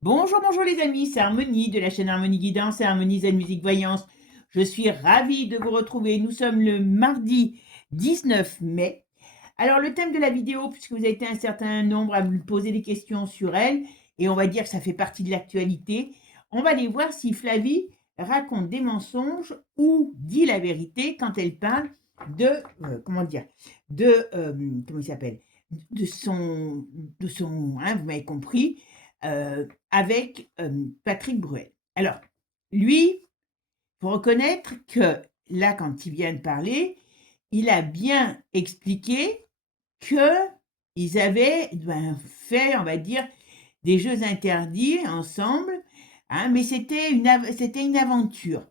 Bonjour, bonjour les amis, c'est Harmonie de la chaîne Harmonie Guidance et Harmonie Zen Musique Voyance. Je suis ravie de vous retrouver. Nous sommes le mardi 19 mai. Alors le thème de la vidéo, puisque vous avez été un certain nombre à me poser des questions sur elle, et on va dire que ça fait partie de l'actualité, on va aller voir si Flavie raconte des mensonges ou dit la vérité quand elle parle de, comment dire, comment il s'appelle, de son, vous m'avez compris, avec Patrick Bruel. Alors, lui, il faut reconnaître que là, quand il vient de parler, il a bien expliqué qu'ils avaient fait, on va dire, des jeux interdits ensemble, hein, mais c'était une aventure.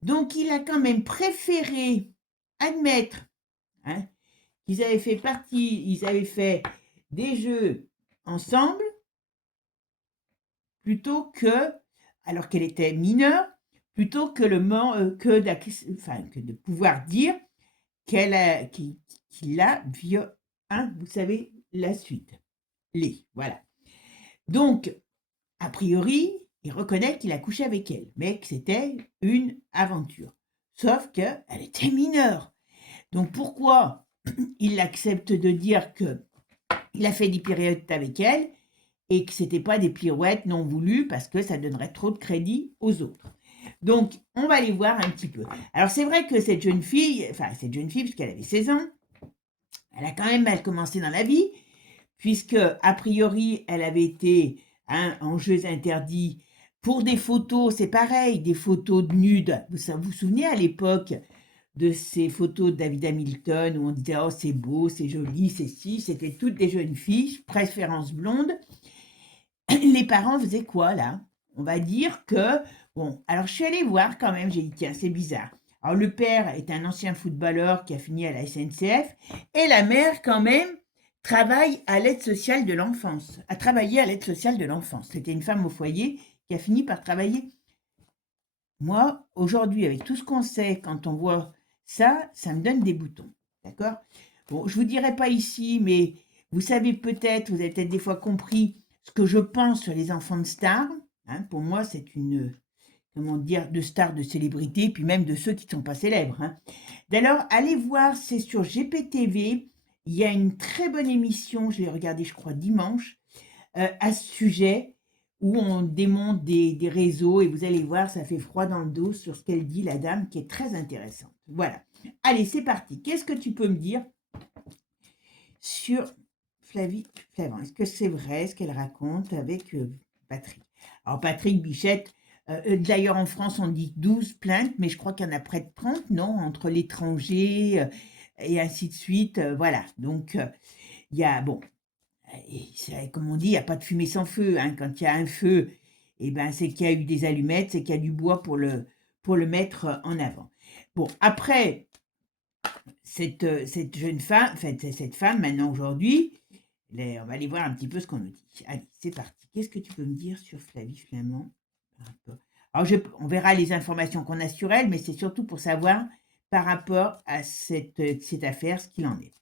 Donc, il a quand même préféré admettre, hein, qu'ils avaient fait partie, ils avaient fait des jeux ensemble plutôt que, alors qu'elle était mineure, plutôt que, que de pouvoir dire qu'il a violé, hein, vous savez, la suite. Voilà. Donc, a priori, il reconnaît qu'il a couché avec elle, mais que c'était une aventure. Sauf qu'elle était mineure. Donc pourquoi il accepte de dire qu'il a fait des pirouettes avec elle et que ce n'était pas des pirouettes non voulues parce que ça donnerait trop de crédit aux autres. Donc, on va aller voir un petit peu. Alors, c'est vrai que cette jeune fille, puisqu'elle avait 16 ans, elle a quand même mal commencé dans la vie, puisque, a priori, elle avait été en jeux interdits pour des photos, c'est pareil, des photos de nudes. Vous vous souvenez à l'époque de ces photos de David Hamilton où on disait oh c'est beau, c'est joli, c'est si, c'était toutes des jeunes filles, préférence blonde. Les parents faisaient quoi là? On va dire que, bon, alors je suis allée voir quand même, j'ai dit tiens, c'est bizarre. Alors le père est un ancien footballeur qui a fini à la SNCF et la mère quand même travaille à l'aide sociale de l'enfance, a travaillé à l'aide sociale de l'enfance. C'était une femme au foyer qui a fini par travailler. Moi, aujourd'hui, avec tout ce qu'on sait, quand on voit ça, ça me donne des boutons. D'accord? Bon, je vous dirai pas ici, mais vous savez peut-être, vous avez peut-être des fois compris ce que je pense sur les enfants de stars. Hein. Pour moi, c'est une, comment dire, de stars, de célébrités, puis même de ceux qui ne sont pas célèbres. Hein. D'ailleurs, allez voir, c'est sur GPTV. Il y a une très bonne émission, je l'ai regardée, je crois, dimanche, à ce sujet, où on démonte des réseaux, et vous allez voir, ça fait froid dans le dos sur ce qu'elle dit, la dame, qui est très intéressante. Voilà. Allez, c'est parti. Qu'est-ce que tu peux me dire sur Flavie Flavin? Est-ce que c'est vrai ce qu'elle raconte avec Patrick? Alors, Patrick Bichette, d'ailleurs en France on dit 12 plaintes, mais je crois qu'il y en a près de 30, non? Entre l'étranger et ainsi de suite. Voilà. Donc, il y a, bon, et comme on dit, il n'y a pas de fumée sans feu. Hein. Quand il y a un feu, eh ben, c'est qu'il y a eu des allumettes, c'est qu'il y a du bois pour le mettre en avant. Bon, après, cette jeune femme, enfin, cette femme, maintenant, aujourd'hui, on va aller voir un petit peu ce qu'on nous dit. Allez, c'est parti. Qu'est-ce que tu peux me dire sur Flavie Flamand? Alors, on verra les informations qu'on a sur elle, mais c'est surtout pour savoir par rapport à cette affaire ce qu'il en est.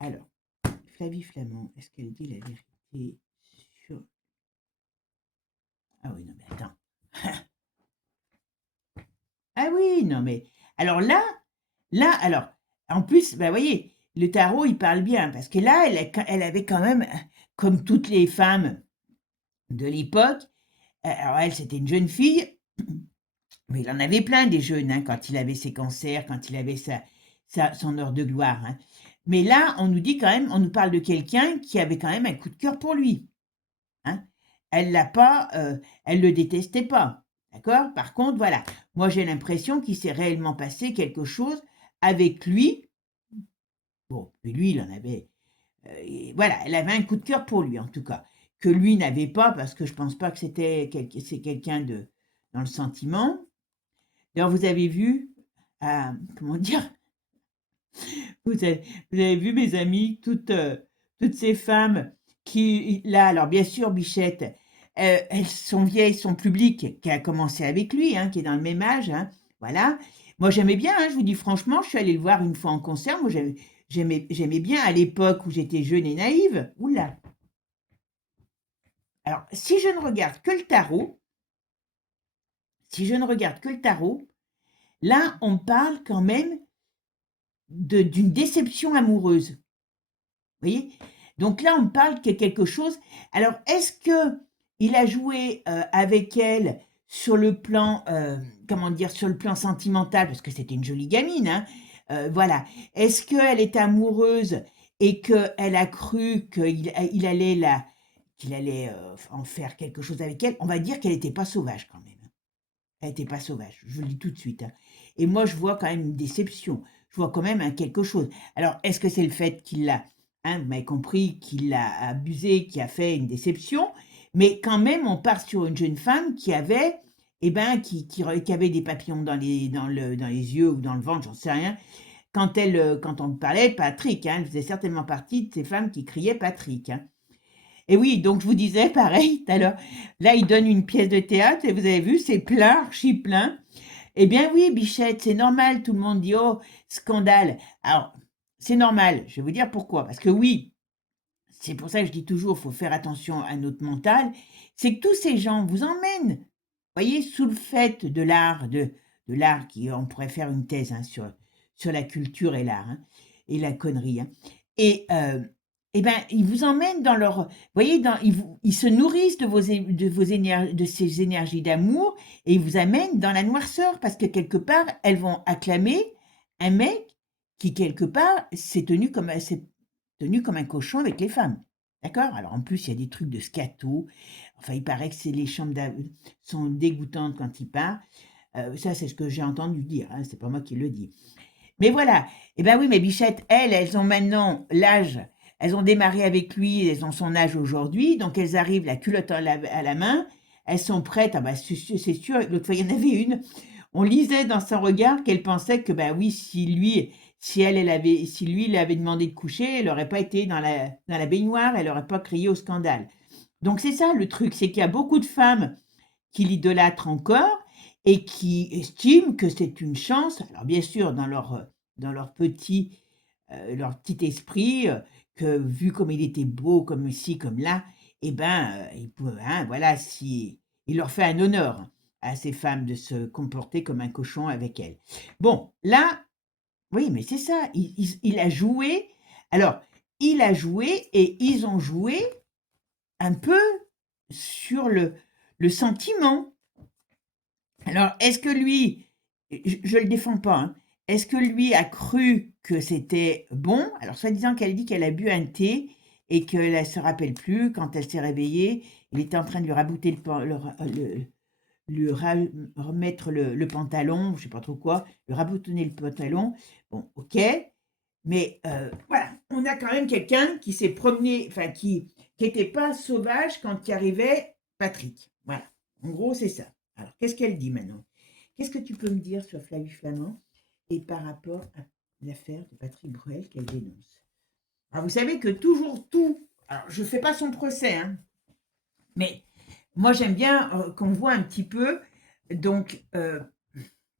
Alors, Flavie Flamand, est-ce qu'elle dit la vérité sur... Ah oui, non, mais attends. Ah oui, non, mais... Alors alors, en plus, bah, vous voyez, le tarot, il parle bien, parce que là, elle avait quand même, comme toutes les femmes de l'époque, alors elle, c'était une jeune fille, mais il en avait plein des jeunes, hein, quand il avait ses cancers, quand il avait son heure de gloire. Hein. Mais là, on nous dit quand même, on nous parle de quelqu'un qui avait quand même un coup de cœur pour lui. Hein. Elle l'a pas, elle le détestait pas. D'accord? Par contre, voilà, moi j'ai l'impression qu'il s'est réellement passé quelque chose avec lui. Bon, puis lui, il en avait. Voilà, elle avait un coup de cœur pour lui, en tout cas. Que lui n'avait pas, parce que je pense pas que c'est quelqu'un de dans le sentiment. D'ailleurs, vous avez vu, comment dire, vous avez vu, mes amis, toutes ces femmes qui, là, alors bien sûr, Bichette, elles sont vieilles, son public qui a commencé avec lui, hein, qui est dans le même âge, hein, voilà. Moi, j'aimais bien, hein, je vous dis franchement, je suis allée le voir une fois en concert, moi, j'aimais bien à l'époque où j'étais jeune et naïve. Oula, Alors, si je ne regarde que le tarot, là, on parle quand même d'une déception amoureuse. Vous voyez? Donc là, on parle qu'il y a quelque chose. Alors, est-ce que il a joué avec elle sur le plan, comment dire, sur le plan sentimental, parce que c'était une jolie gamine, hein, voilà. Est-ce qu'elle était amoureuse et qu'elle a cru qu'il allait en faire quelque chose avec elle? On va dire qu'elle n'était pas sauvage quand même. Elle était pas sauvage, je vous le dis tout de suite, hein. Et moi, je vois quand même une déception. Je vois quand même quelque chose. Alors, est-ce que c'est le fait qu'il l'a, hein, vous m'avez compris, qu'il l'a abusé, qui a fait une déception? Mais quand même, on part sur une jeune femme qui avait, eh ben, qui avait des papillons dans les yeux ou dans le ventre, j'en sais rien. Quand on parlait de Patrick, hein, elle faisait certainement partie de ces femmes qui criaient Patrick, hein. Et oui, donc je vous disais pareil tout à l'heure. Là, il donne une pièce de théâtre et vous avez vu, c'est plein, archi plein. Eh bien oui, Bichette, c'est normal, tout le monde dit: «Oh, scandale». Alors, c'est normal, je vais vous dire pourquoi. Parce que oui, c'est pour ça que je dis toujours, il faut faire attention à notre mental, c'est que tous ces gens vous emmènent, vous voyez, sous le fait de l'art qui on pourrait faire une thèse, hein, sur la culture et l'art, hein, et la connerie, hein. Et ben, ils vous emmènent dans leur, vous voyez, ils se nourrissent de ces énergies d'amour et ils vous amènent dans la noirceur parce que quelque part, elles vont acclamer un mec qui quelque part s'est tenu comme un cochon avec les femmes. D'accord? Alors en plus, il y a des trucs de scato. Enfin, il paraît que les chambres sont dégoûtantes quand il part. Ça, c'est ce que j'ai entendu dire, hein, c'est pas moi qui le dis. Mais voilà. Eh ben oui, mais Bichette, elles ont maintenant l'âge. Elles ont démarré avec lui, elles ont son âge aujourd'hui, donc elles arrivent la culotte à la main, elles sont prêtes. Ah bah c'est sûr, l'autre fois il y en avait une, on lisait dans son regard qu'elle pensait que bah oui, si lui il avait demandé de coucher, elle n'aurait pas été dans la baignoire, elle n'aurait pas crié au scandale. Donc c'est ça le truc, c'est qu'il y a beaucoup de femmes qui l'idolâtrent encore et qui estiment que c'est une chance. Alors bien sûr, dans leur petit esprit, que vu comme il était beau, comme ici, comme là, eh ben, hein, voilà, si, il leur fait un honneur à ces femmes de se comporter comme un cochon avec elles. Bon, là, oui, mais c'est ça, il a joué. Alors, il a joué et ils ont joué un peu sur le sentiment. Alors, est-ce que lui, je le défends pas, hein, est-ce que lui a cru que c'était bon? Alors, soi-disant qu'elle dit qu'elle a bu un thé et qu'elle ne se rappelle plus quand elle s'est réveillée. Il était en train de lui rabouter remettre le pantalon, je sais pas trop quoi, lui raboutonner le pantalon. Bon, ok, mais voilà, on a quand même quelqu'un qui s'est promené, enfin qui n'était pas sauvage quand il arrivait Patrick. Voilà, en gros, c'est ça. Alors, qu'est-ce qu'elle dit maintenant? Qu'est-ce que tu peux me dire sur Flavie Flamand et par rapport à l'affaire de Patrick Bruel qu'elle dénonce? Alors, vous savez que toujours tout, alors je ne fais pas son procès, hein, mais moi j'aime bien qu'on voit un petit peu, donc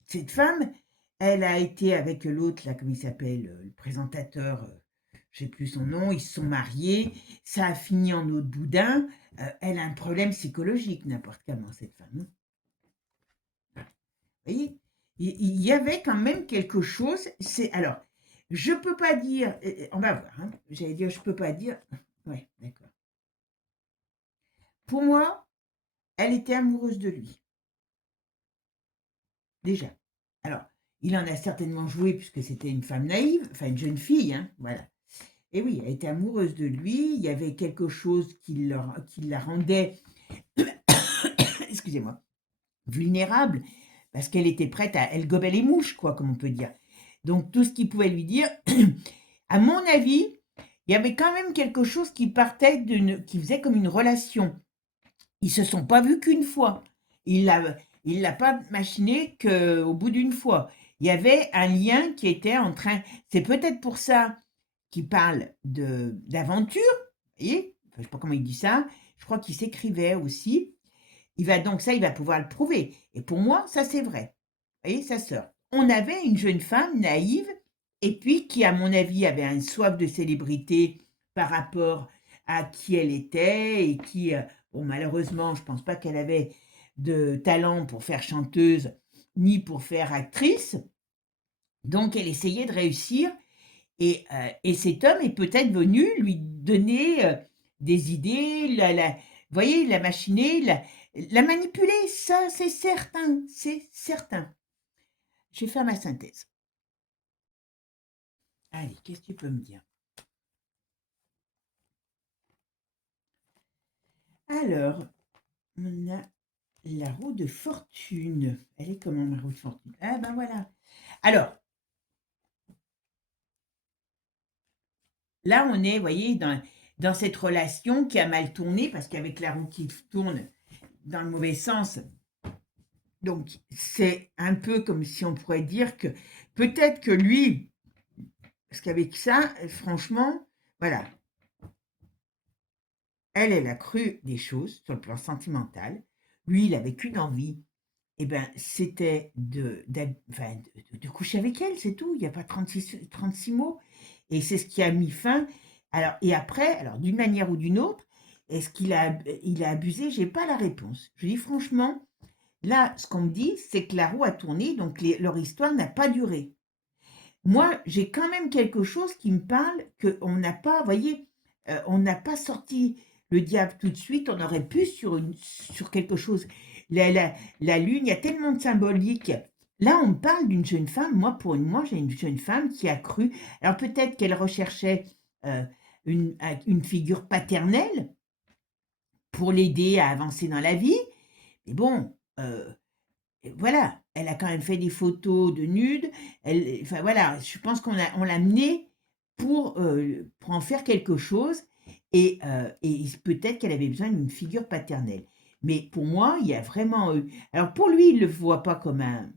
cette femme, elle a été avec l'autre, là, comment il s'appelle, le présentateur, je ne sais plus son nom, ils se sont mariés, ça a fini en eau de boudin, elle a un problème psychologique, n'importe comment, cette femme, hein. Vous voyez, il y avait quand même quelque chose. Alors, je peux pas dire. On va voir, hein. J'allais dire, je peux pas dire. Ouais, d'accord. Pour moi, elle était amoureuse de lui, déjà. Alors, il en a certainement joué puisque c'était une femme naïve, enfin une jeune fille, hein, voilà. Et oui, elle était amoureuse de lui. Il y avait quelque chose qui la rendait, excusez-moi, vulnérable, parce qu'elle était prête à, elle gobait les mouches, quoi, comme on peut dire. Donc tout ce qu'il pouvait lui dire, à mon avis, il y avait quand même quelque chose qui faisait comme une relation. Ils se sont pas vus qu'une fois. Il l'a pas machiné qu'au bout d'une fois. Il y avait un lien qui était en train. C'est peut-être pour ça qu'il parle d'aventure. Vous voyez, enfin, je ne sais pas comment il dit ça. Je crois qu'il s'écrivait aussi. Il va pouvoir le prouver. Et pour moi, ça c'est vrai. Vous voyez, sa sœur. On avait une jeune femme naïve et puis qui, à mon avis, avait une soif de célébrité par rapport à qui elle était et qui, bon, malheureusement, je pense pas qu'elle avait de talent pour faire chanteuse ni pour faire actrice. Donc, elle essayait de réussir et cet homme est peut-être venu lui donner des idées, vous voyez, la machiner, la manipuler, ça, c'est certain, c'est certain. Je vais faire ma synthèse. Allez, qu'est-ce que tu peux me dire? Alors, on a la roue de fortune. Elle est comment, ma roue de fortune? Ah ben voilà. Alors, là, on est, vous voyez, dans cette relation qui a mal tourné, parce qu'avec la roue qui tourne dans le mauvais sens, donc c'est un peu comme si on pourrait dire que peut-être que lui, parce qu'avec ça, franchement, voilà, elle a cru des choses sur le plan sentimental. Lui, il avait qu'une envie, eh ben, c'était enfin, de coucher avec elle, c'est tout. Il n'y a pas 36 mots. Et c'est ce qui a mis fin. Alors, et après, alors d'une manière ou d'une autre, est-ce il a abusé? J'ai pas la réponse. Je dis franchement, là, ce qu'on me dit, c'est que la roue a tourné, donc leur histoire n'a pas duré. Moi, j'ai quand même quelque chose qui me parle qu'on n'a pas, vous voyez, on n'a pas sorti le diable tout de suite, on aurait pu sur quelque chose. La lune, il y a tellement de symbolique. Là, on me parle d'une jeune femme. Moi, moi, j'ai une jeune femme qui a cru. Alors peut-être qu'elle recherchait euh, une figure paternelle pour l'aider à avancer dans la vie. Mais bon, et voilà, elle a quand même fait des photos de nudes. Enfin voilà, je pense on l'a menée pour en faire quelque chose. Et peut-être qu'elle avait besoin d'une figure paternelle. Mais pour moi, il y a vraiment eu. Alors pour lui, il ne le voit pas comme un.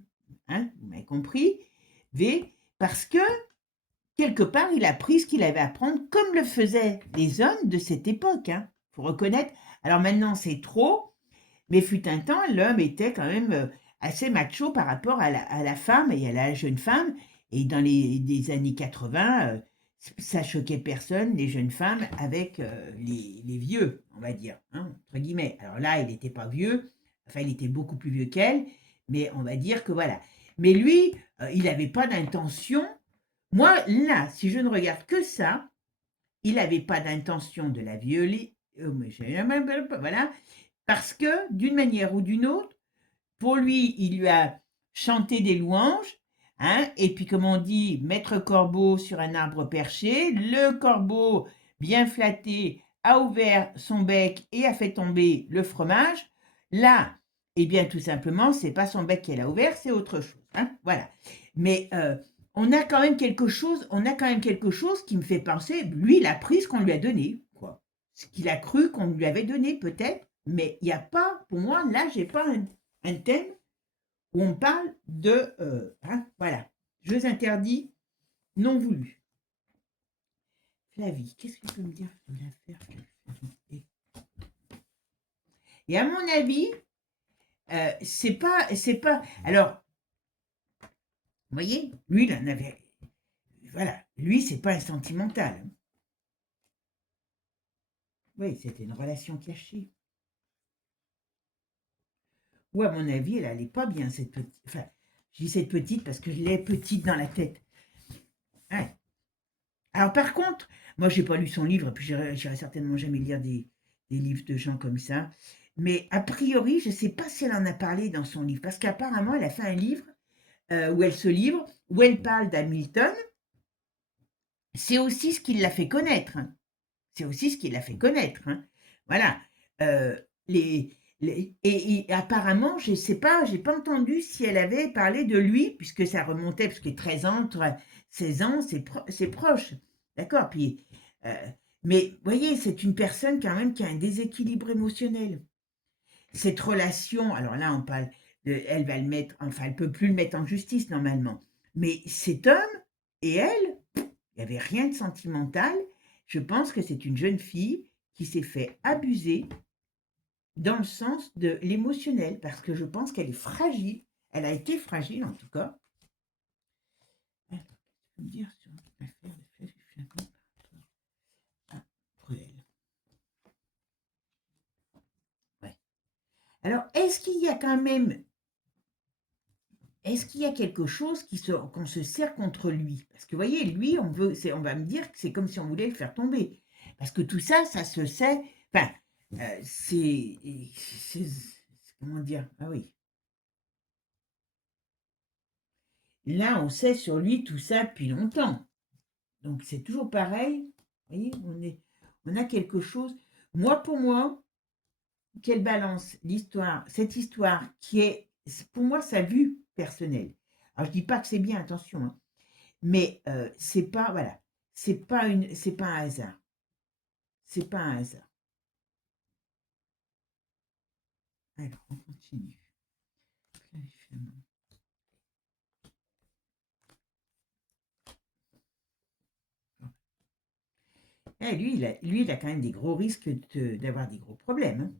Hein, vous m'avez compris? Parce que quelque part, il a pris ce qu'il avait à prendre, comme le faisaient les hommes de cette époque. Hein. Faut reconnaître. Alors maintenant, c'est trop. Mais fut un temps, l'homme était quand même assez macho par rapport à la femme et à la jeune femme. Et dans les années 80, ça choquait personne, les jeunes femmes avec les vieux, on va dire, hein, entre guillemets. Alors là, il n'était pas vieux, enfin, il était beaucoup plus vieux qu'elle, mais on va dire que voilà. Mais lui, il n'avait pas d'intention. Moi, là, si je ne regarde que ça, il n'avait pas d'intention de la violer. Voilà, parce que d'une manière ou d'une autre, pour lui, il lui a chanté des louanges, hein, et puis comme on dit, maître corbeau sur un arbre perché, le corbeau bien flatté a ouvert son bec et a fait tomber le fromage. Là, eh bien tout simplement, c'est pas son bec qu'elle a ouvert, c'est autre chose, hein, voilà. Mais on a quand même quelque chose qui me fait penser, lui, il a pris ce qu'on lui a donné, quoi. Ce qu'il a cru qu'on lui avait donné, peut-être, mais il n'y a pas, pour moi, là, j'ai pas un thème où on parle de, hein, voilà, jeux interdits non voulus. Flavie, qu'est-ce que tu peux me dire de l'affaire Flavie? Et à mon avis, c'est pas. Alors, vous voyez, lui, il en avait. Voilà, lui, c'est pas un sentimental. Hein. Oui, c'était une relation cachée. Ou à mon avis, elle allait pas bien, cette petite. Enfin, je dis cette petite parce que je l'ai petite dans la tête. Ouais. Alors par contre, moi j'ai pas lu son livre, puis j'irai certainement jamais lire des livres de gens comme ça. Mais a priori, je sais pas si elle en a parlé dans son livre, parce qu'apparemment elle a fait un livre où elle se livre, où elle parle d'Hamilton. C'est aussi ce qui l'a fait connaître. Hein. C'est aussi ce qui l'a fait connaître. Hein. Voilà. Euh, et apparemment, je sais pas, j'ai pas entendu si elle avait parlé de lui, puisque ça remontait, parce que 13 ans, 16 ans, c'est proche. D'accord. Puis, mais vous voyez, c'est une personne quand même qui a un déséquilibre émotionnel. Cette relation, alors là, on parle, elle va le mettre, enfin, elle peut plus le mettre en justice normalement. Mais cet homme et elle, il n'y avait rien de sentimental. Je pense que c'est une jeune fille qui s'est fait abuser dans le sens de l'émotionnel, parce que je pense qu'elle est fragile. Elle a été fragile en tout cas. Alors, je peux me dire sur l'affaire de Flavie Flamand par rapport à Bruel. est-ce qu'il y a quand même, est-ce qu'il y a quelque chose qu'on se sert contre lui? Parce que vous voyez, lui, on va me dire que c'est comme si on voulait le faire tomber. Parce que tout ça, ça se sait. Enfin, comment dire? Ah oui. Là, on sait sur lui tout ça depuis longtemps. Donc c'est toujours pareil. Vous voyez, on a quelque chose. Moi, pour moi, quelle balance l'histoire, cette histoire qui est, pour moi, sa vue personnelle. Alors, je dis pas que c'est bien, attention, hein, mais c'est pas, voilà, c'est pas un hasard. C'est pas un hasard. Alors, on continue. Lui, il a quand même des gros risques d'avoir des gros problèmes, hein.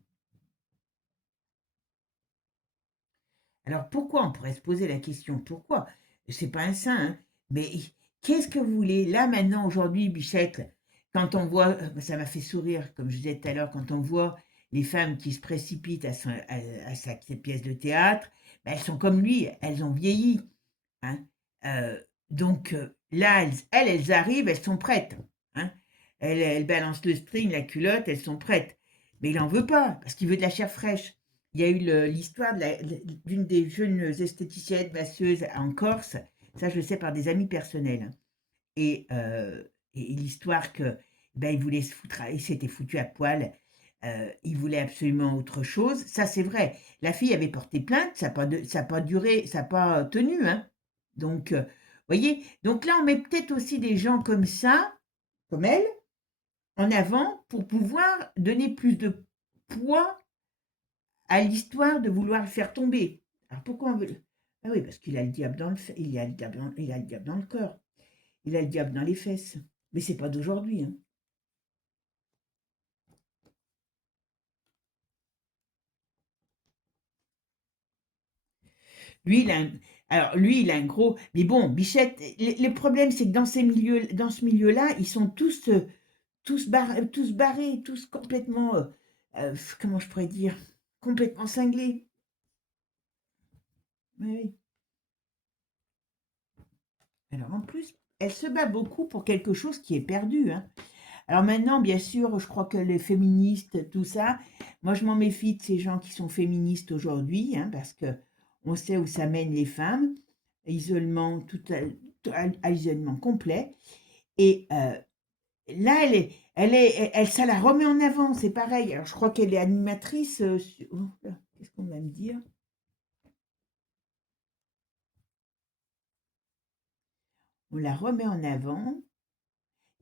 Alors pourquoi? On pourrait se poser la question, pourquoi? C'est pas un saint, hein, mais qu'est-ce que vous voulez? Là, maintenant, aujourd'hui, Bichette, quand on voit, ça m'a fait sourire, comme je disais tout à l'heure, quand on voit les femmes qui se précipitent à sa pièce de théâtre, ben, elles sont comme lui, elles ont vieilli, hein. Donc là, elles arrivent, elles sont prêtes, hein. Elles balancent le string, la culotte, elles sont prêtes. Mais il n'en veut pas, parce qu'il veut de la chair fraîche. Il y a eu l'histoire d'une des jeunes esthéticiennes masseuses en Corse, ça je le sais par des amis personnels, hein. Et, l'histoire que ben, il voulait se foutre, il s'était foutu à poil, il voulait absolument autre chose. Ça c'est vrai. La fille avait porté plainte, ça n'a pas duré, ça n'a pas tenu, hein. Donc, voyez, donc là on met peut-être aussi des gens comme ça, comme elle, en avant pour pouvoir donner plus de poids à l'histoire de vouloir le faire tomber. Alors pourquoi on veut... Ah oui, parce qu'il a le diable dans le il a le diable il a le diable dans le corps. Il a le diable dans les fesses. Mais c'est pas d'aujourd'hui, hein. Lui, alors lui, il a un gros. Mais bon, Bichette, le problème, c'est que dans ce milieu-là, ils sont tous barrés, tous complètement, comment je pourrais dire, complètement cinglés. Oui, oui. Alors en plus, elle se bat beaucoup pour quelque chose qui est perdu, hein. Alors maintenant, bien sûr, je crois que les féministes, tout ça, moi je m'en méfie de ces gens qui sont féministes aujourd'hui, hein, parce que on sait où ça mène les femmes, isolement, à l'isolement complet. Et là, ça la remet en avant, c'est pareil. Alors je crois qu'elle est animatrice. Oh là, qu'est-ce qu'on va me dire? On la remet en avant.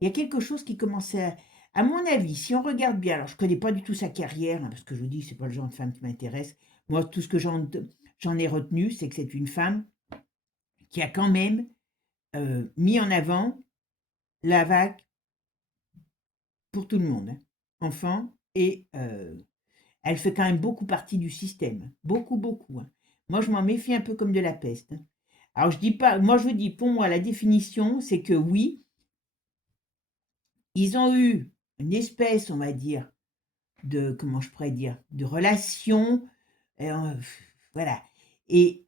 Il y a quelque chose qui commençait à mon avis, si on regarde bien, alors je ne connais pas du tout sa carrière, hein, parce que je vous dis, c'est pas le genre de femme qui m'intéresse. Moi, tout ce que j'en ai retenu, c'est que c'est une femme qui a quand même mis en avant la vague pour tout le monde, hein, enfants, et elle fait quand même beaucoup partie du système, beaucoup, beaucoup, hein. Moi, je m'en méfie un peu comme de la peste, hein. Alors, je dis pas, moi, je vous dis, pour moi, la définition, c'est que oui, ils ont eu une espèce, on va dire, de, comment je pourrais dire, de relation, euh, voilà. Et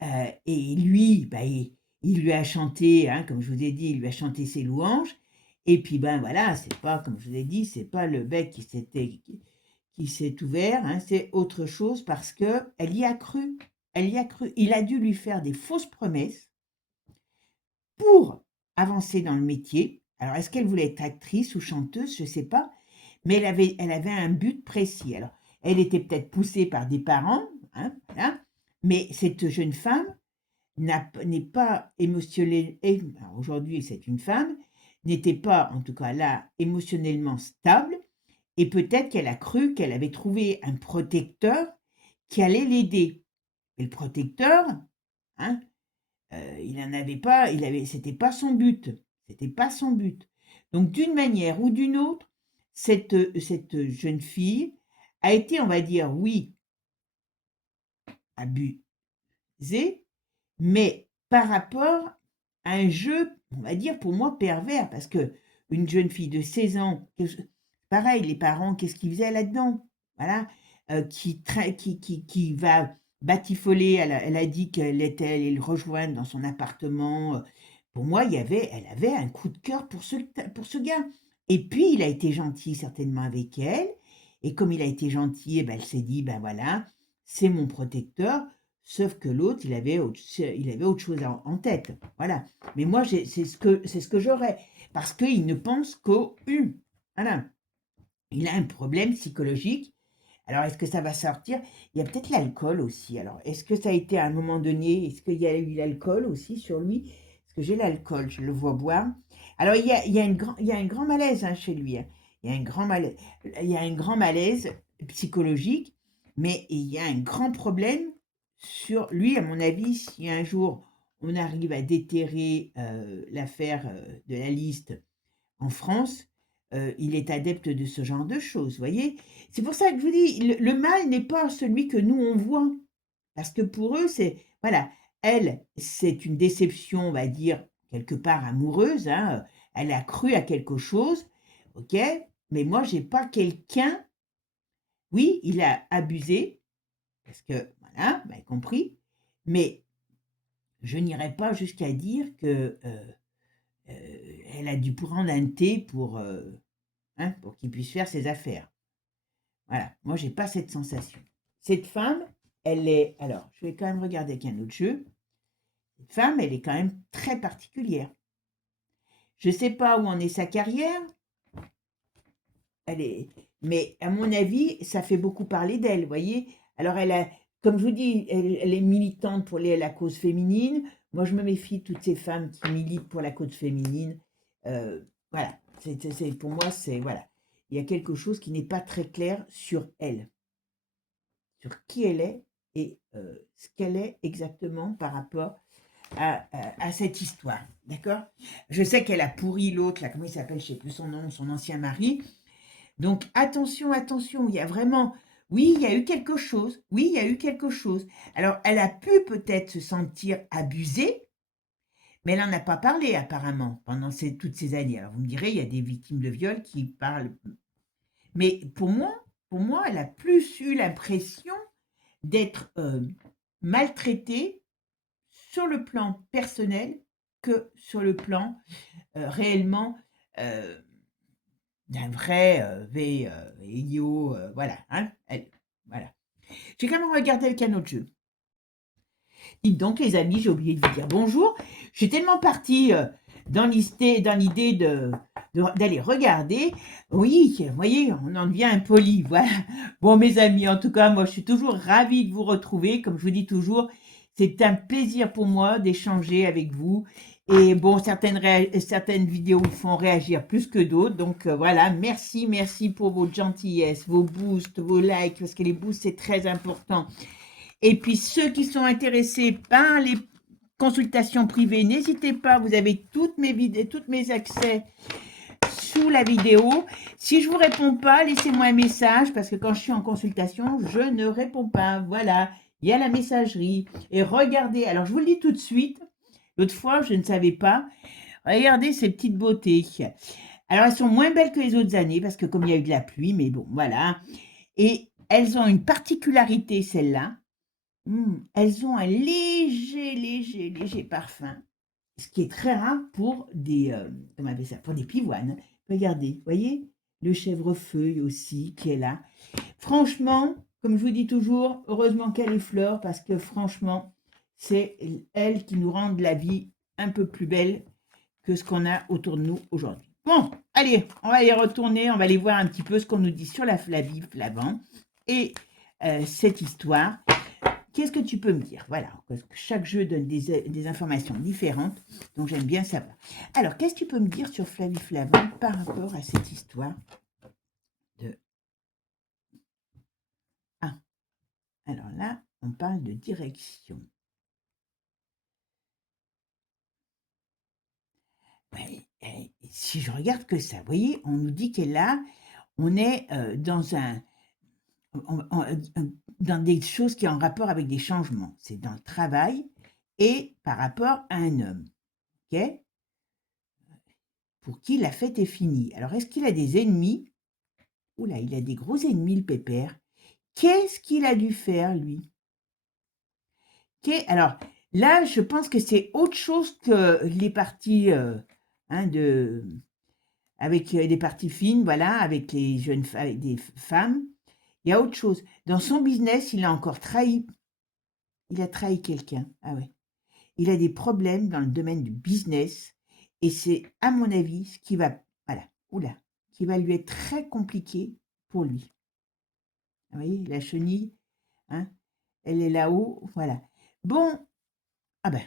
lui, bah, il lui a chanté, hein, comme je vous ai dit, il lui a chanté ses louanges. Et puis, ben voilà, c'est pas, comme je vous ai dit, c'est pas le bec qui s'est ouvert, hein, c'est autre chose parce que elle y a cru. Elle y a cru. Il a dû lui faire des fausses promesses pour avancer dans le métier. Alors, est-ce qu'elle voulait être actrice ou chanteuse? Je ne sais pas. Mais elle avait un but précis. Alors, elle était peut-être poussée par des parents, hein, voilà, mais cette jeune femme n'est pas émotionnelle. Aujourd'hui, c'est une femme, n'était pas, en tout cas là, émotionnellement stable, et peut-être qu'elle a cru qu'elle avait trouvé un protecteur qui allait l'aider. Et le protecteur, hein, il n'en avait pas, c'était pas son but, c'était pas son but. Donc d'une manière ou d'une autre, cette jeune fille a été, on va dire, oui, abusée, mais par rapport à un jeu, on va dire pour moi pervers, parce que une jeune fille de 16 ans, pareil, les parents, qu'est-ce qu'ils faisaient là-dedans? Voilà, qui va batifolé, elle a dit qu'elle était allée le rejoindre dans son appartement. Pour moi, elle avait un coup de cœur pour ce gars. Et puis, il a été gentil certainement avec elle. Et comme il a été gentil, eh ben, elle s'est dit, ben voilà, c'est mon protecteur. Sauf que l'autre, il avait autre chose en tête. Voilà. Mais moi, c'est ce que j'aurais. Parce qu'il ne pense qu'au U. Voilà. Il a un problème psychologique. Alors, est-ce que ça va sortir? Il y a peut-être l'alcool aussi. Alors, est-ce que ça a été à un moment donné, est-ce qu'il y a eu l'alcool aussi sur lui? Parce que j'ai l'alcool, je le vois boire. Alors, il y a un grand malaise hein, chez lui. Hein. Il y a un grand malaise, il y a un grand malaise psychologique, mais il y a un grand problème sur lui, à mon avis, si un jour on arrive à déterrer l'affaire de la liste en France, il est adepte de ce genre de choses, voyez? C'est pour ça que je vous dis, le mal n'est pas celui que nous on voit, parce que pour eux, c'est voilà, elle, c'est une déception, on va dire, quelque part amoureuse, hein, elle a cru à quelque chose, OK? Mais moi, j'ai pas quelqu'un oui, il a abusé, parce que voilà, vous m'avez compris, mais je n'irai pas jusqu'à dire que, elle a dû prendre un thé hein, pour qu'il puisse faire ses affaires. Voilà, moi j'ai pas cette sensation. Cette femme, elle est, alors je vais quand même regarder avec un autre jeu. Cette femme, elle est quand même très particulière. Je sais pas où en est sa carrière, elle est, mais à mon avis, ça fait beaucoup parler d'elle, vous voyez. Alors elle a, comme je vous dis, elle est militante pour la cause féminine. Moi, je me méfie de toutes ces femmes qui militent pour la cause féminine. Voilà, pour moi, c'est voilà, il y a quelque chose qui n'est pas très clair sur elle. Sur qui elle est et ce qu'elle est exactement par rapport à cette histoire. D'accord. Je sais qu'elle a pourri l'autre, là, comment il s'appelle, je ne sais plus son nom, son ancien mari. Donc attention, attention, il y a vraiment... Oui, il y a eu quelque chose. Oui, il y a eu quelque chose. Alors, elle a pu peut-être se sentir abusée, mais elle n'en a pas parlé apparemment pendant toutes ces années. Alors, vous me direz, il y a des victimes de viol qui parlent. Mais pour moi, elle a plus eu l'impression d'être maltraitée sur le plan personnel que sur le plan réellement euh, d'un vrai Elio, voilà, hein, voilà. J'ai quand même regardé avec un autre jeu. Dites donc les amis, j'ai oublié de vous dire bonjour. Je suis tellement partie dans l'idée d'aller regarder. Oui, vous voyez, on en devient impoli, voilà. Bon mes amis, en tout cas, moi je suis toujours ravie de vous retrouver. Comme je vous dis toujours, c'est un plaisir pour moi d'échanger avec vous. Et bon, certaines vidéos font réagir plus que d'autres. Donc voilà, merci pour votre gentillesse, vos boosts, vos likes, parce que les boosts, c'est très important. Et puis ceux qui sont intéressés par les consultations privées, n'hésitez pas, vous avez toutes mes vidéos, tous mes accès sous la vidéo. Si je ne vous réponds pas, laissez-moi un message parce que quand je suis en consultation, je ne réponds pas. Voilà, il y a la messagerie. Et regardez, alors je vous le dis tout de suite, l'autre fois, je ne savais pas. Regardez ces petites beautés. Alors, elles sont moins belles que les autres années parce que comme il y a eu de la pluie, mais bon, voilà. Et elles ont une particularité, celles-là. Elles ont un léger parfum, ce qui est très rare pour comment on appelle ça, pour des pivoines. Regardez, voyez, le chèvrefeuille aussi qui est là. Franchement, comme je vous dis toujours, heureusement qu'elle est fleur parce que franchement, c'est elles qui nous rendent la vie un peu plus belle que ce qu'on a autour de nous aujourd'hui. Bon, allez, on va aller retourner, on va aller voir un petit peu ce qu'on nous dit sur la Flavie Flavand et cette histoire. Qu'est-ce que tu peux me dire? Voilà, parce que chaque jeu donne des informations différentes, donc j'aime bien savoir. Alors, qu'est-ce que tu peux me dire sur Flavie Flavand par rapport à cette histoire de... Ah, alors là, on parle de direction. Ouais, si je regarde que ça, vous voyez, on nous dit qu'elle là, on est dans des choses qui ont en rapport avec des changements. C'est dans le travail et par rapport à un homme. OK? Pour qui la fête est finie. Alors, est-ce qu'il a des ennemis? Oula, il a des gros ennemis, le pépère. Qu'est-ce qu'il a dû faire, lui? OK, alors là, je pense que c'est autre chose que les parties, hein, avec des parties fines, voilà, avec les jeunes avec des femmes. Il y a autre chose. Dans son business, il a trahi quelqu'un. Ah ouais. Il a des problèmes dans le domaine du business et c'est, à mon avis, ce qui va, voilà, oula, qui va lui être très compliqué pour lui. Vous voyez, la chenille, hein, elle est là-haut, voilà. Bon, ah ben,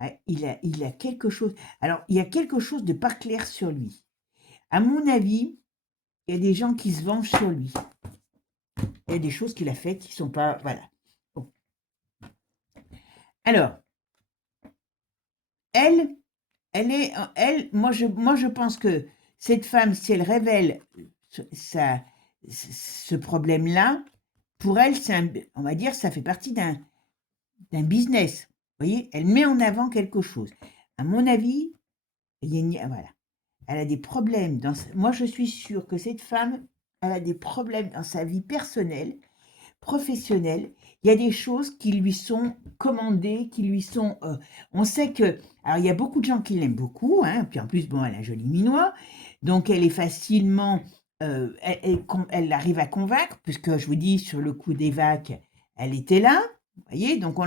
ouais, il a quelque chose. Alors, il y a quelque chose de pas clair sur lui. À mon avis, il y a des gens qui se vengent sur lui. Il y a des choses qu'il a faites qui sont pas, voilà. Bon. Alors, elle, moi je pense que cette femme, si elle révèle ce problème-là, pour elle, on va dire, ça fait partie d'un business. Vous voyez, elle met en avant quelque chose. À mon avis, voilà, elle a des problèmes moi je suis sûre que cette femme, elle a des problèmes dans sa vie personnelle, professionnelle. Il y a des choses qui lui sont commandées, qui lui sont. On sait que. Alors, il y a beaucoup de gens qui l'aiment beaucoup, hein, puis en plus, bon, elle a un joli minois, donc elle est facilement. Elle arrive à convaincre, puisque je vous dis, sur le coup des vagues, elle était là, vous voyez, donc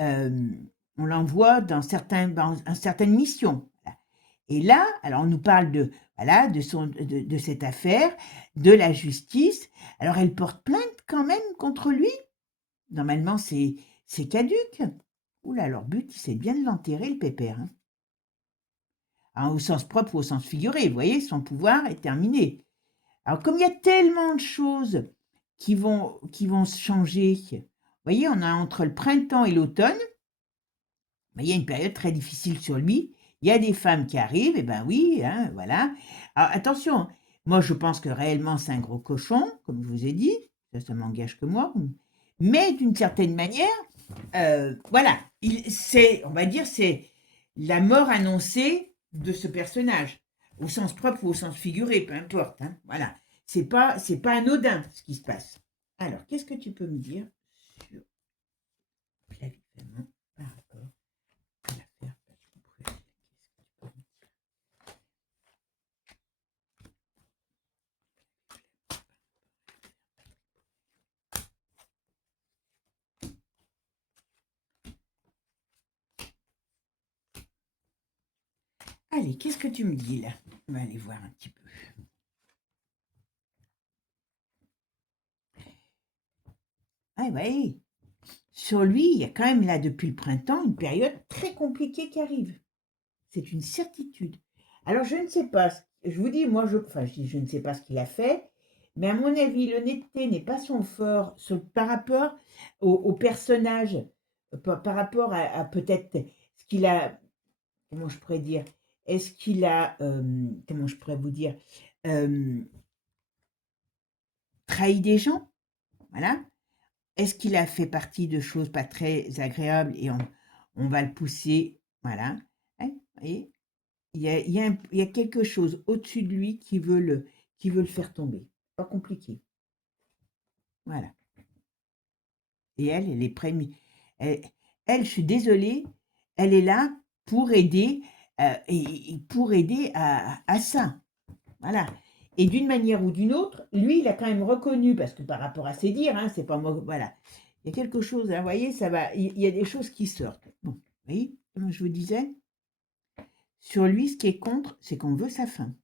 euh, on l'envoie dans certaines missions. Et là, alors on nous parle de, voilà, de cette affaire, de la justice. Alors elle porte plainte quand même contre lui. Normalement, c'est caduc. Oula, leur but, c'est bien de l'enterrer, le pépère. Hein. Alors, au sens propre ou au sens figuré, vous voyez, son pouvoir est terminé. Alors, comme il y a tellement de choses qui vont se changer, vous voyez, on a entre le printemps et l'automne, il y a une période très difficile sur lui. Il y a des femmes qui arrivent, et ben oui, hein, voilà. Alors attention, moi je pense que réellement c'est un gros cochon, comme je vous ai dit, ça m'engage que moi. Mais d'une certaine manière, voilà, on va dire, c'est la mort annoncée de ce personnage, au sens propre ou au sens figuré, peu importe. Hein, voilà, c'est pas anodin ce qui se passe. Alors, qu'est-ce que tu peux me dire sur Flavie par rapport à l'affaire Passion Brûlée? Allez, qu'est-ce que tu me dis là? On va aller voir un petit peu. Ah oui, sur lui, il y a quand même là depuis le printemps une période très compliquée qui arrive. C'est une certitude. Alors je ne sais pas, je vous dis, moi, je dis, je ne sais pas ce qu'il a fait, mais à mon avis, l'honnêteté n'est pas son fort par rapport au personnage, par rapport à peut-être ce qu'il a, comment je pourrais dire, est-ce qu'il a, comment je pourrais vous dire, euh, trahi des gens, voilà. Est-ce qu'il a fait partie de choses pas très agréables et on va le pousser, voilà. Hein, vous voyez, il y a quelque chose au-dessus de lui qui veut le faire tomber. Pas compliqué. Voilà. Et elle est prête. Elle, je suis désolée, elle est là pour aider, et pour aider à ça. Voilà. Et d'une manière ou d'une autre, lui, il a quand même reconnu, parce que par rapport à ses dires, hein, c'est pas moi, voilà. Il y a quelque chose, hein, vous voyez, ça va, il y a des choses qui sortent. Bon, vous voyez, comme je vous disais, sur lui, ce qui est contre, c'est qu'on veut sa fin.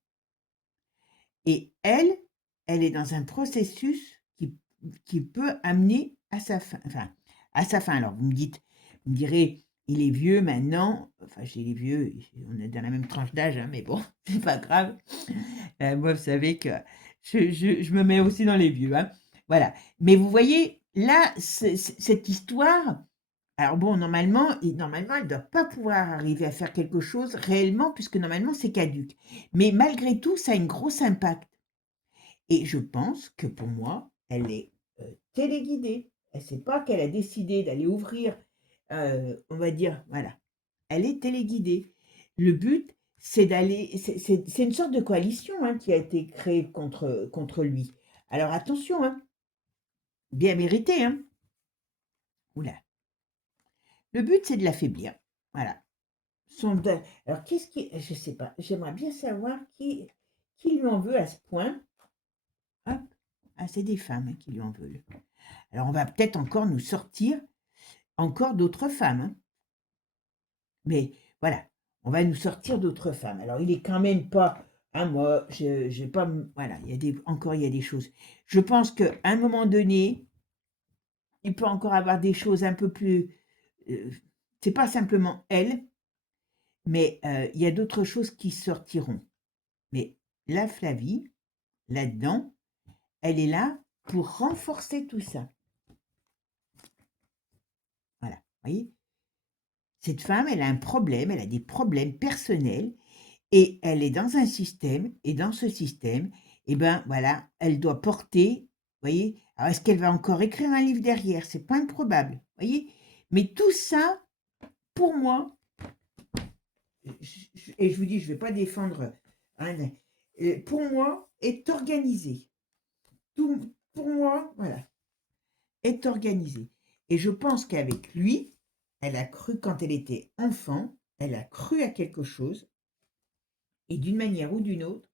Et elle est dans un processus qui peut amener à sa fin. Enfin, à sa fin. Alors, vous me direz, il est vieux maintenant. Enfin, il est vieux, on est dans la même tranche d'âge, hein, mais bon, c'est pas grave. Moi, vous savez que je me mets aussi dans les vieux. Hein. Voilà. Mais vous voyez, là, cette histoire, alors bon, normalement, elle ne doit pas pouvoir arriver à faire quelque chose réellement, puisque normalement, c'est caduque. Mais malgré tout, ça a une grosse impact. Et je pense que pour moi, elle est téléguidée. Elle ne sait pas qu'elle a décidé d'aller ouvrir, on va dire, voilà, elle est téléguidée. Le but, c'est d'aller, c'est une sorte de coalition hein, qui a été créée contre lui. Alors attention, hein, bien mérité, hein. Oula. Le but, c'est de l'affaiblir. Voilà. Alors, qu'est-ce qui... Je sais pas. J'aimerais bien savoir qui lui en veut à ce point. Hop. Ah, c'est des femmes qui lui en veulent. Alors, on va peut-être encore nous sortir encore d'autres femmes, hein. Mais voilà, on va nous sortir d'autres femmes. Alors, il est quand même pas... Ah, moi, je pas... Voilà, encore, il y a des choses. Je pense qu'à un moment donné, il peut encore avoir des choses un peu plus... c'est pas simplement elle, mais il y a d'autres choses qui sortiront. Mais la Flavie, là-dedans, elle est là pour renforcer tout ça. Voilà, vous voyez? Cette femme, elle a un problème, elle a des problèmes personnels et elle est dans un système et dans ce système, eh ben, voilà, elle doit porter, vous voyez? Alors est-ce qu'elle va encore écrire un livre derrière? C'est pas improbable, vous voyez? Mais tout ça, pour moi, et je vous dis, je vais pas défendre, hein, pour moi, est organisé. Tout, pour moi, voilà, est organisé. Et je pense qu'avec lui, elle a cru quand elle était enfant, elle a cru à quelque chose, et d'une manière ou d'une autre,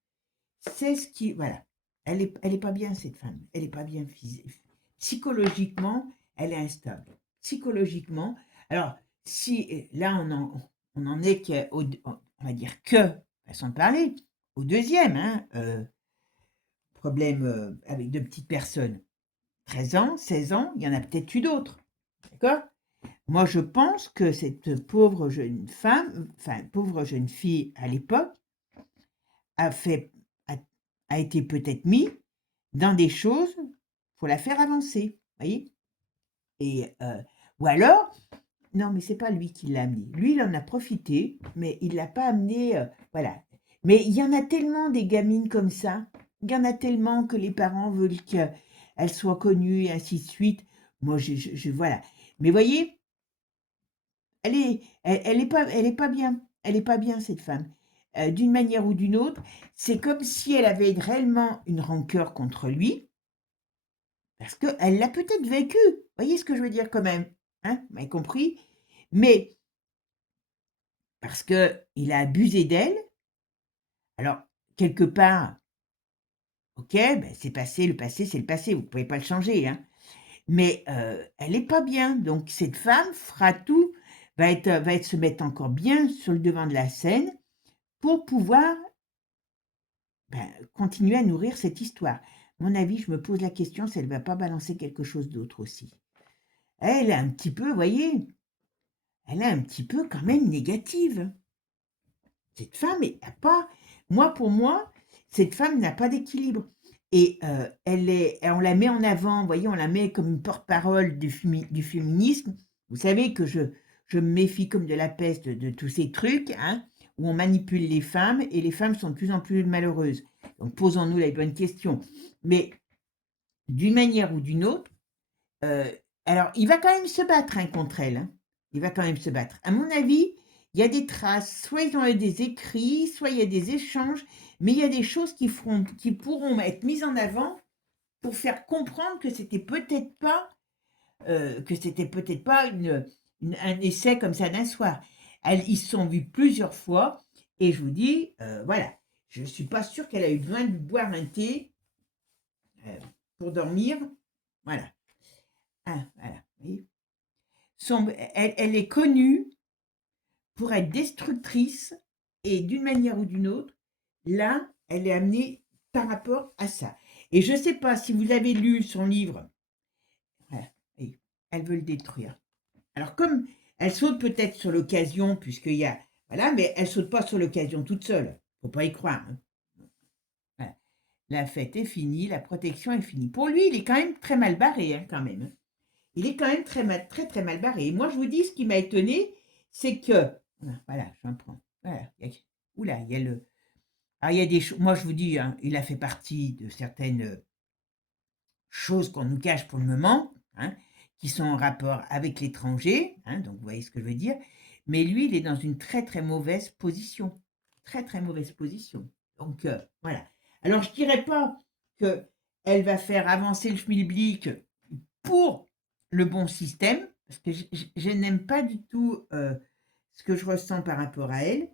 c'est ce qui, voilà, elle est pas bien cette femme, elle est pas bien physique. Psychologiquement, elle est instable. Psychologiquement, alors si là on en est on va dire que, façon de parler, au deuxième, hein, problème avec de petites personnes. 13 ans, 16 ans, il y en a peut-être eu d'autres. D'accord? Moi, je pense que cette pauvre jeune femme, enfin, pauvre jeune fille à l'époque, a fait, a, a été peut-être mise dans des choses pour la faire avancer. Vous voyez? Et, ou alors, non, mais c'est pas lui qui l'a amené. Lui, il en a profité, mais il l'a pas amené. Voilà. Mais il y en a tellement des gamines comme ça. Il y en a tellement que les parents veulent qu'elles soient connues et ainsi de suite. Moi, voilà. Mais voyez, elle est pas bien. Elle est pas bien, cette femme. D'une manière ou d'une autre, c'est comme si elle avait réellement une rancœur contre lui, parce qu'elle l'a peut-être vécu. Voyez ce que je veux dire quand même, hein? Vous m'avez compris? Mais parce qu'il a abusé d'elle. Alors, quelque part, ok, ben c'est passé, le passé, c'est le passé, vous ne pouvez pas le changer, hein. Mais elle n'est pas bien. Donc, cette femme fera tout, va être se mettre encore bien sur le devant de la scène pour pouvoir continuer à nourrir cette histoire. À mon avis, je me pose la question si elle ne va pas balancer quelque chose d'autre aussi. Elle est un petit peu, vous voyez, elle est un petit peu quand même négative. Cette femme n'a pas, pour moi, cette femme n'a pas d'équilibre. Et on la met en avant, vous voyez, on la met comme une porte-parole du féminisme. Vous savez que je me méfie comme de la peste de tous ces trucs, hein, où on manipule les femmes et les femmes sont de plus en plus malheureuses. Donc posons-nous la bonne question. Mais d'une manière ou d'une autre, alors il va quand même se battre, hein, contre elle, hein. Il va quand même se battre. À mon avis, il y a des traces, soit ils ont eu des écrits, soit il y a des échanges, mais il y a des choses qui pourront être mises en avant pour faire comprendre que c'était peut-être pas un essai comme ça d'un soir. Ils se sont vus plusieurs fois, et je vous dis, voilà, je ne suis pas sûre qu'elle a eu besoin de boire un thé pour dormir. Voilà. Ah, voilà. Vous voyez, elle est connue pour être destructrice, et d'une manière ou d'une autre, là, elle est amenée par rapport à ça. Et je ne sais pas si vous avez lu son livre, voilà, et elle veut le détruire. Alors comme elle saute peut-être sur l'occasion, puisqu'il y a... Voilà, mais elle saute pas sur l'occasion toute seule. Faut pas y croire, hein. Voilà. La fête est finie, la protection est finie. Pour lui, il est quand même très mal barré, hein, quand même. Il est quand même très, très mal barré. Et moi, je vous dis, ce qui m'a étonné, c'est que... Voilà, j'en prends. Voilà. Oula, il y a le... Alors, il y a des choses... Moi, je vous dis, hein, il a fait partie de certaines choses qu'on nous cache pour le moment, hein, qui sont en rapport avec l'étranger, hein, donc vous voyez ce que je veux dire. Mais lui, il est dans une très, très mauvaise position. Très, très mauvaise position. Donc, voilà. Alors, je ne dirais pas que elle va faire avancer le schmilblick pour le bon système, parce que je n'aime pas du tout ce que je ressens par rapport à elle.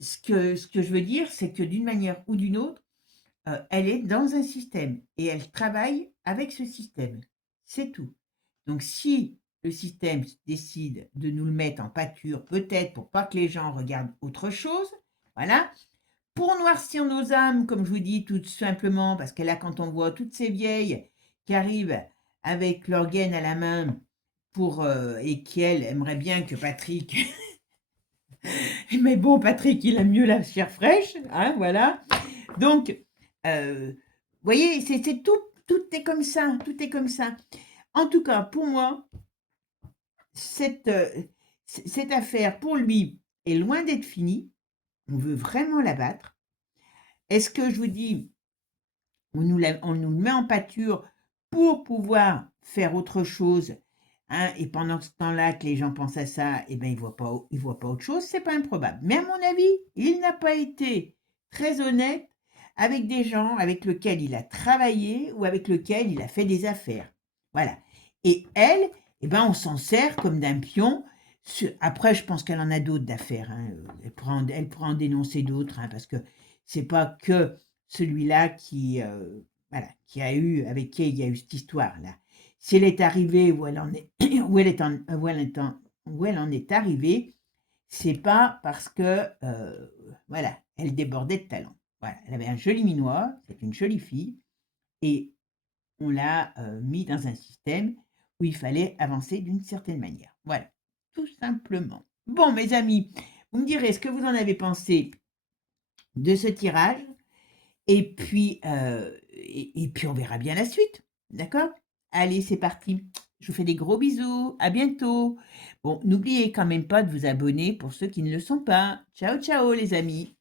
Ce que je veux dire, c'est que d'une manière ou d'une autre, elle est dans un système et elle travaille avec ce système. C'est tout. Donc si le système décide de nous le mettre en pâture, peut-être pour pas que les gens regardent autre chose, voilà. Pour noircir nos âmes, comme je vous dis, tout simplement, parce que là, quand on voit toutes ces vieilles qui arrivent avec leur gaine à la main et qui, elles, aimeraient bien que Patrick... Mais bon, Patrick, il aime mieux la chair fraîche, hein, voilà. Donc, vous voyez, c'est tout est comme ça, tout est comme ça. En tout cas, pour moi, cette, cette affaire, pour lui, est loin d'être finie. On veut vraiment la battre. Est-ce que je vous dis, on nous le met en pâture pour pouvoir faire autre chose, hein, et pendant ce temps-là que les gens pensent à ça, eh ben, ils voient pas autre chose, c'est pas improbable. Mais à mon avis, il n'a pas été très honnête avec des gens avec lesquels il a travaillé ou avec lesquels il a fait des affaires. Voilà. Et elle, eh ben, on s'en sert comme d'un pion. Après, je pense qu'elle en a d'autres d'affaires, hein. Elle pourra en dénoncer d'autres, hein, parce que c'est pas que celui-là voilà, avec qui il y a eu cette histoire-là. Si elle est arrivée où elle en est, où elle en est arrivée, c'est pas parce que, voilà, elle débordait de talent. Voilà, elle avait un joli minois, c'est une jolie fille, et on l'a mis dans un système où il fallait avancer d'une certaine manière. Voilà, tout simplement. Bon, mes amis, vous me direz ce que vous en avez pensé de ce tirage. Et puis on verra bien la suite. D'accord? Allez, c'est parti. Je vous fais des gros bisous. À bientôt. Bon, n'oubliez quand même pas de vous abonner pour ceux qui ne le sont pas. Ciao, ciao les amis.